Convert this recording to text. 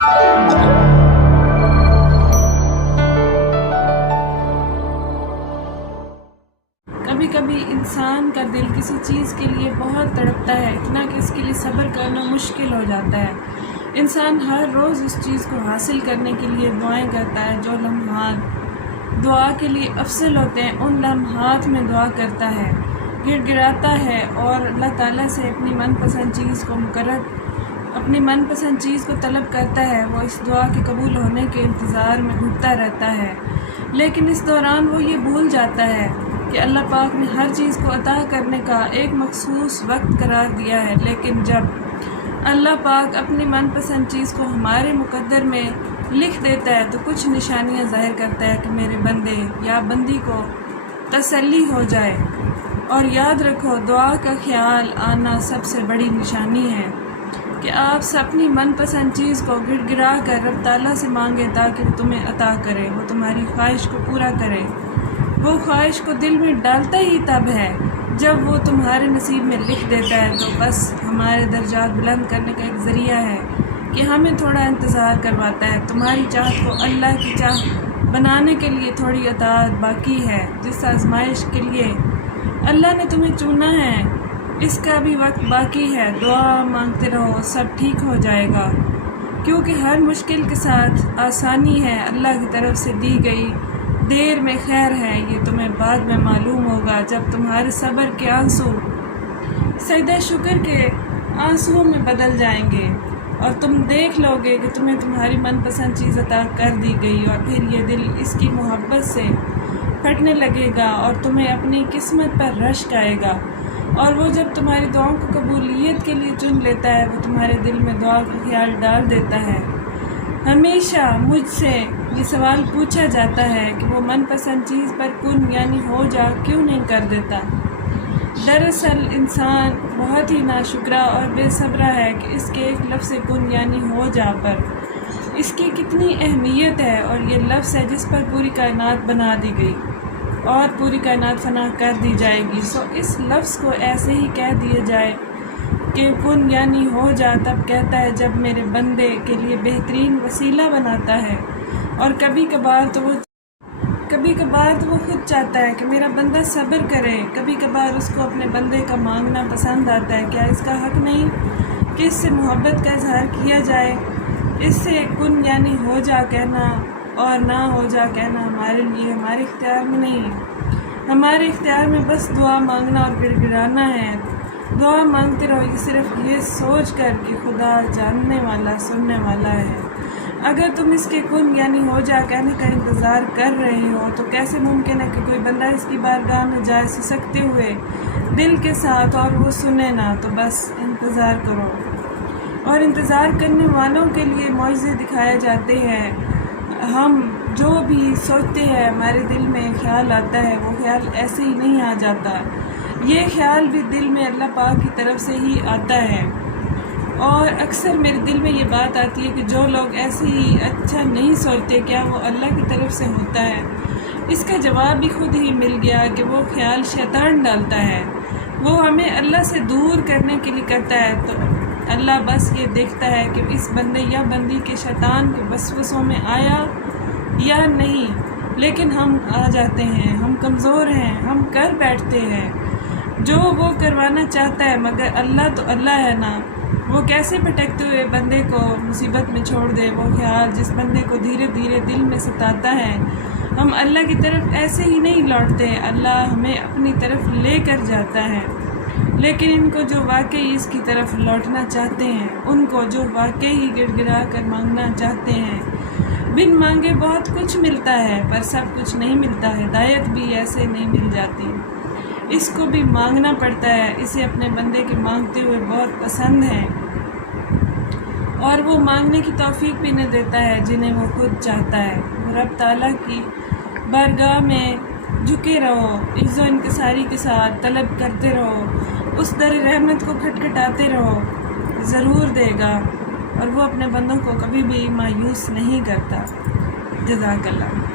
کبھی کبھی انسان کا دل کسی چیز کے لیے بہت تڑپتا ہے، اتنا کہ اس کے لیے صبر کرنا مشکل ہو جاتا ہے۔ انسان ہر روز اس چیز کو حاصل کرنے کے لیے دعائیں کرتا ہے۔ جو لمحات دعا کے لیے افضل ہوتے ہیں، ان لمحات میں دعا کرتا ہے، گڑ گڑاتا ہے اور اللہ تعالیٰ سے اپنی من پسند چیز کو طلب کرتا ہے۔ وہ اس دعا کے قبول ہونے کے انتظار میں گھٹتا رہتا ہے، لیکن اس دوران وہ یہ بھول جاتا ہے کہ اللہ پاک نے ہر چیز کو عطا کرنے کا ایک مخصوص وقت قرار دیا ہے۔ لیکن جب اللہ پاک اپنی من پسند چیز کو ہمارے مقدر میں لکھ دیتا ہے تو کچھ نشانیاں ظاہر کرتا ہے کہ میرے بندے یا بندی کو تسلی ہو جائے۔ اور یاد رکھو، دعا کا خیال آنا سب سے بڑی نشانی ہے کہ آپ اپنی من پسند چیز کو گڑ گڑا کر رب تعالیٰ سے مانگیں تاکہ وہ تمہیں عطا کرے، وہ تمہاری خواہش کو پورا کرے۔ وہ خواہش کو دل میں ڈالتا ہی تب ہے جب وہ تمہارے نصیب میں لکھ دیتا ہے، تو بس ہمارے درجات بلند کرنے کا ایک ذریعہ ہے کہ ہمیں تھوڑا انتظار کرواتا ہے۔ تمہاری چاہت کو اللہ کی چاہت بنانے کے لیے تھوڑی اطاعت باقی ہے۔ جس آزمائش کے لیے اللہ نے تمہیں چنا ہے، اس کا بھی وقت باقی ہے۔ دعا مانگتے رہو، سب ٹھیک ہو جائے گا، کیونکہ ہر مشکل کے ساتھ آسانی ہے۔ اللہ کی طرف سے دی گئی دیر میں خیر ہے، یہ تمہیں بعد میں معلوم ہوگا جب تمہارے صبر کے آنسو سجدہ شکر کے آنسوؤں میں بدل جائیں گے اور تم دیکھ لو گے کہ تمہیں تمہاری من پسند چیز عطا کر دی گئی، اور پھر یہ دل اس کی محبت سے پھٹنے لگے گا اور تمہیں اپنی قسمت پر رشک آئے گا۔ اور وہ جب تمہاری دعاؤں کو قبولیت کے لیے چن لیتا ہے، وہ تمہارے دل میں دعا کا خیال ڈال دیتا ہے۔ ہمیشہ مجھ سے یہ سوال پوچھا جاتا ہے کہ وہ من پسند چیز پر کن یعنی ہو جا کیوں نہیں کر دیتا۔ دراصل انسان بہت ہی ناشکرا اور بے صبرا ہے کہ اس کے ایک لفظ کن یعنی ہو جا پر اس کی کتنی اہمیت ہے، اور یہ لفظ ہے جس پر پوری کائنات بنا دی گئی اور پوری کائنات فنا کر دی جائے گی۔ سو اس لفظ کو ایسے ہی کہہ دیا جائے کہ کن یعنی ہو جا، تب کہتا ہے جب میرے بندے کے لیے بہترین وسیلہ بناتا ہے۔ اور کبھی کبھار تو وہ خود چاہتا ہے کہ میرا بندہ صبر کرے۔ کبھی کبھار اس کو اپنے بندے کا مانگنا پسند آتا ہے۔ کیا اس کا حق نہیں کہ اس سے محبت کا اظہار کیا جائے؟ اس سے کن یعنی ہو جا کہنا اور نہ ہو جا کہنا ہمارے لیے ہمارے اختیار میں نہیں، ہمارے اختیار میں بس دعا مانگنا اور گڑ گڑانا ہے۔ دعا مانگتے رہو، یہ صرف یہ سوچ کر کہ خدا جاننے والا سننے والا ہے۔ اگر تم اس کے کن یعنی ہو جا کہنے کا انتظار کر رہے ہو تو کیسے ممکن ہے کہ کوئی بندہ اس کی بارگاہ میں جائے سسکتے ہوئے دل کے ساتھ اور وہ سنے نہ؟ تو بس انتظار کرو، اور انتظار کرنے والوں کے لیے معجزے دکھائے جاتے ہیں۔ ہم جو بھی سوچتے ہیں، ہمارے دل میں خیال آتا ہے، وہ خیال ایسے ہی نہیں آ جاتا، یہ خیال بھی دل میں اللہ پاک کی طرف سے ہی آتا ہے۔ اور اکثر میرے دل میں یہ بات آتی ہے کہ جو لوگ ایسے ہی اچھا نہیں سوچتے، کیا وہ اللہ کی طرف سے ہوتا ہے؟ اس کا جواب بھی خود ہی مل گیا کہ وہ خیال شیطان ڈالتا ہے، وہ ہمیں اللہ سے دور کرنے کے لیے کرتا ہے۔ تو اللہ بس یہ دیکھتا ہے کہ اس بندے یا بندی کے شیطان کے وسوسوں میں آیا یا نہیں، لیکن ہم آ جاتے ہیں، ہم کمزور ہیں، ہم کر بیٹھتے ہیں جو وہ کروانا چاہتا ہے، مگر اللہ تو اللہ ہے نا، وہ کیسے بھٹکتے ہوئے بندے کو مصیبت میں چھوڑ دے۔ وہ خیال جس بندے کو دھیرے دھیرے دل میں ستاتا ہے، ہم اللہ کی طرف ایسے ہی نہیں لوٹتے، اللہ ہمیں اپنی طرف لے کر جاتا ہے۔ لیکن ان کو جو واقعی اس کی طرف لوٹنا چاہتے ہیں، ان کو جو واقعی گڑ گڑا کر مانگنا چاہتے ہیں، بن مانگے بہت کچھ ملتا ہے، پر سب کچھ نہیں ملتا۔ ہدایت بھی ایسے نہیں مل جاتی، اس کو بھی مانگنا پڑتا ہے۔ اسے اپنے بندے کے مانگتے ہوئے بہت پسند ہے، اور وہ مانگنے کی توفیق بھی انہیں دیتا ہے جنہیں وہ خود چاہتا ہے۔ رب تعالیٰ کی بارگاہ میں جھکے رہو، عز و انکساری کے ساتھ طلب کرتے رہو، اس در رحمت کو کھٹکھٹاتے رہو، ضرور دے گا، اور وہ اپنے بندوں کو کبھی بھی مایوس نہیں کرتا۔ جزاک اللہ۔